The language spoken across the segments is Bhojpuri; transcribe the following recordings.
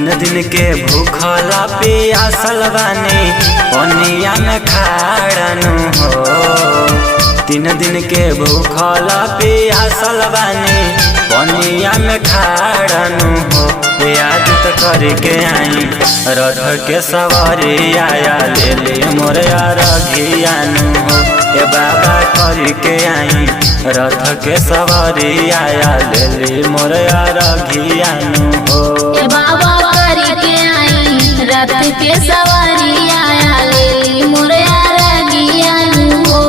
तीन दिन के भूखला पियासल बानी पनिया में खाड़नु हो। तीन दिन के भूखला पियासल बानी पनिया में खाड़नु हो। याद करके आई रथ के सवारी आया ले ले मोरे रघियानु हो। ए बाबा करके आई रथ के सवारी आया ले ले मोरे रघियानु हो। ए बाबा करके आई रथ के सवारी आया ले ले मोरे रघियानु हो।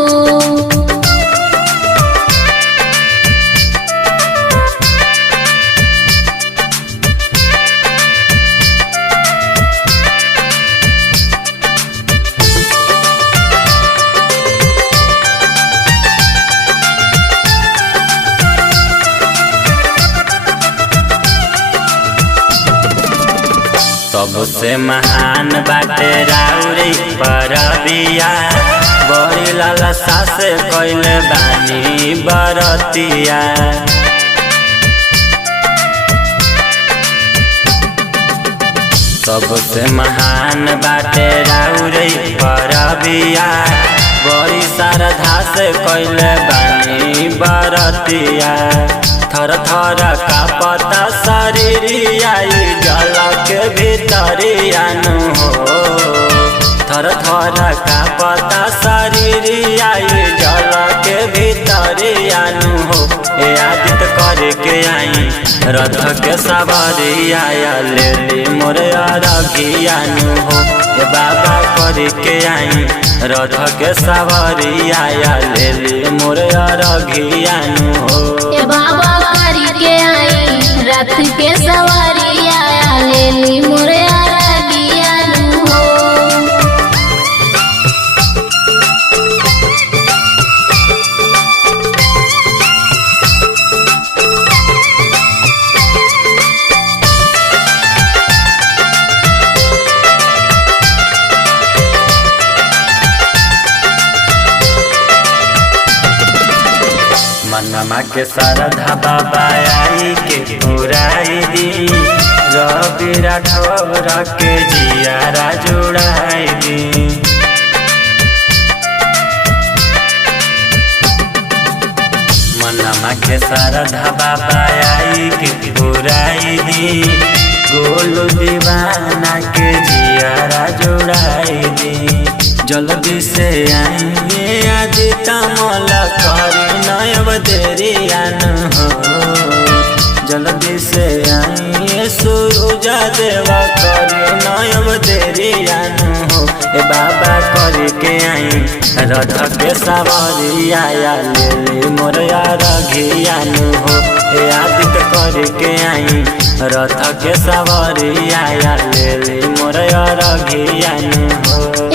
सबसे महान बाटे राउरी परबिया बड़ी लालसा से कइले बानी बरतिया। सबसे महान बाटे राउरी परबिया बड़ी श्रद्धा से कइले बानी बरतिया। थर थर कांपता शरीरिया जल के भीतरियानु हो। थर थर कांपता शरीरिया जल के भीतरियानु हो। याद करके आई रथ के सवारी आया ले ली मोरे रघियानु हो। बाबा करके आई रथ के सवारी आया ले ली मोरे रघियानु हो। बाबा करके आई रथ के सवारी आया ले ली मोरे रघियानु हो। मनमा के श्रद्धा बाबा आई के पुराई दी रवि राठौर के जियारा जुड़ाई दी। मनमा के श्रद्धा बाबा आई के पुराई दी गोलू दीवाना के जियारा जुड़ाई दी। जल्दी से आएंगे आज कमल करी नयब देरियानु हो। जल्दी से आएंगे सूरज देवा करी नयब देरियानु हो। ए बाबा करके आई रथ के सवारी आया ले ले मोरे रघियानु हो। आदित्य करके आई रथ के सवारी आया ले ले मोरे रघियानु हो।